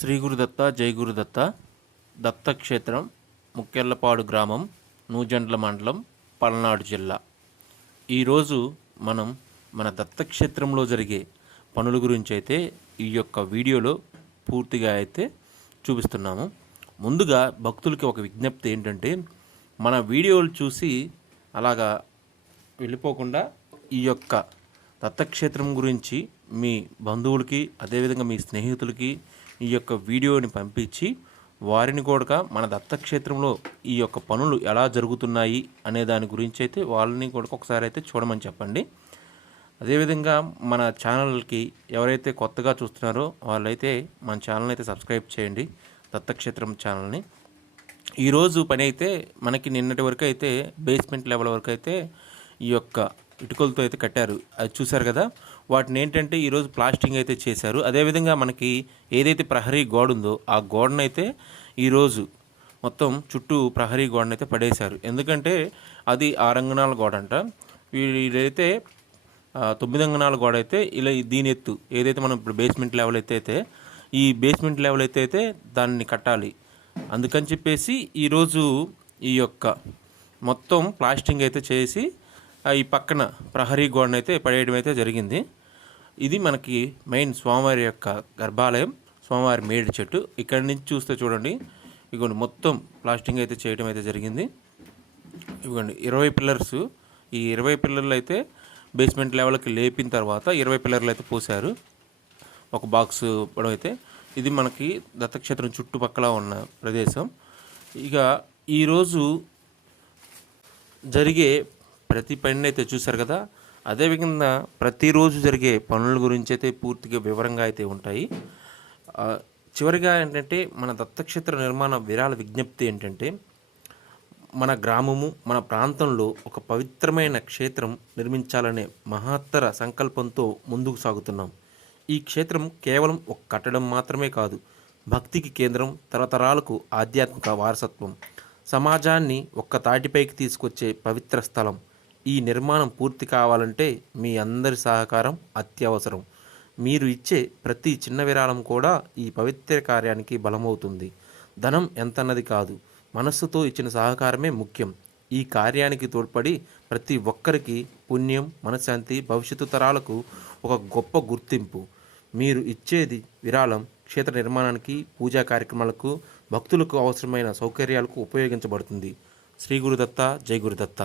శ్రీ గురుదత్త జై గురుదత్త దత్తక్షేత్రం ముక్కెళ్లపాడు గ్రామం నూజెండ్ల మండలం పల్నాడు జిల్లా. ఈరోజు మనం మన దత్తక్షేత్రంలో జరిగే పనుల గురించి అయితే ఈ యొక్క వీడియోలో పూర్తిగా అయితే చూపిస్తున్నాము. ముందుగా భక్తులకి ఒక విజ్ఞప్తి ఏంటంటే, మన వీడియోలు చూసి అలాగా వెళ్ళిపోకుండా ఈ యొక్క దత్తక్షేత్రం గురించి మీ బంధువులకి అదేవిధంగా మీ స్నేహితులకి ఈ యొక్క వీడియోని పంపించి వారిని కూడా మన దత్తక్షేత్రంలో ఈ యొక్క పనులు ఎలా జరుగుతున్నాయి అనే దాని గురించి అయితే వాళ్ళని కూడా ఒకసారి అయితే చూడమని చెప్పండి. అదేవిధంగా మన ఛానల్కి ఎవరైతే కొత్తగా చూస్తున్నారో వాళ్ళైతే మన ఛానల్ అయితే సబ్స్క్రైబ్ చేయండి, దత్తక్షేత్రం ఛానల్ని. ఈరోజు పని అయితే మనకి నిన్నటి వరకు అయితే బేస్మెంట్ లెవెల్ వరకు అయితే ఈ యొక్క ఇటుకలతో అయితే కట్టారు, అది చూశారు కదా. వాటిని ఏంటంటే ఈరోజు ప్లాస్టింగ్ అయితే చేశారు. అదేవిధంగా మనకి ఏదైతే ప్రహరీ గోడ ఉందో ఆ గోడనైతే ఈరోజు మొత్తం చుట్టూ ప్రహరీ గోడనైతే పడేశారు. ఎందుకంటే అది 6 అంగనాల గోడ అంట. వీడైతే 9 అంగనాల గోడ అయితే ఇలా దీని ఎత్తు ఏదైతే మనం ఇప్పుడు బేస్మెంట్ లెవెల్ అయితే ఈ బేస్మెంట్ లెవెల్ అయితే దాన్ని కట్టాలి. అందుకని చెప్పేసి ఈరోజు ఈ యొక్క మొత్తం ప్లాస్టింగ్ అయితే చేసి ఈ పక్కన ప్రహరీ గోడను అయితే పడేయడం అయితే జరిగింది. ఇది మనకి మెయిన్ స్వామివారి యొక్క గర్భాలయం, స్వామివారి మేడి చెట్టు. ఇక్కడి నుంచి చూస్తే చూడండి, ఇదిగోండి మొత్తం ప్లాస్టింగ్ అయితే చేయడం అయితే జరిగింది. ఇదిగోండి 20 పిల్లర్స్, ఈ 20 పిల్లర్లు అయితే బేస్మెంట్ లెవెల్కి లేపిన తర్వాత 20 పిల్లర్లు అయితే పోసారు. ఒక బాక్స్ పడవ అయితే ఇది మనకి దత్తక్షేత్రం చుట్టుపక్కల ఉన్న ప్రదేశం. ఇక ఈరోజు జరిగే ప్రతి పనిని అయితే చూశారు కదా. అదేవిధంగా ప్రతిరోజు జరిగే పనుల గురించి అయితే పూర్తిగా వివరంగా అయితే ఉంటాయి. చివరిగా ఏంటంటే మన దత్తక్షేత్ర నిర్మాణ విరాళ విజ్ఞప్తి ఏంటంటే, మన గ్రామము మన ప్రాంతంలో ఒక పవిత్రమైన క్షేత్రం నిర్మించాలనే మహత్తర సంకల్పంతో ముందుకు సాగుతున్నాం. ఈ క్షేత్రం కేవలం ఒక కట్టడం మాత్రమే కాదు, భక్తికి కేంద్రం, తరతరాలకు ఆధ్యాత్మిక వారసత్వం, సమాజాన్ని ఒక్క తాటిపైకి తీసుకొచ్చే పవిత్ర స్థలం. ఈ నిర్మాణం పూర్తి కావాలంటే మీ అందరి సహకారం అత్యవసరం. మీరు ఇచ్చే ప్రతి చిన్న విరాళం కూడా ఈ పవిత్ర కార్యానికి బలమవుతుంది. ధనం ఎంతన్నది కాదు, మనస్సుతో ఇచ్చిన సహకారమే ముఖ్యం. ఈ కార్యానికి తోడ్పడి ప్రతి ఒక్కరికి పుణ్యం, మనశ్శాంతి, భవిష్యత్తు తరాలకు ఒక గొప్ప గుర్తింపు. మీరు ఇచ్చేది విరాళం క్షేత్ర నిర్మాణానికి, పూజా కార్యక్రమాలకు, భక్తులకు అవసరమైన సౌకర్యాలకు ఉపయోగించబడుతుంది. శ్రీ గురుదత్త జై గురుదత్త.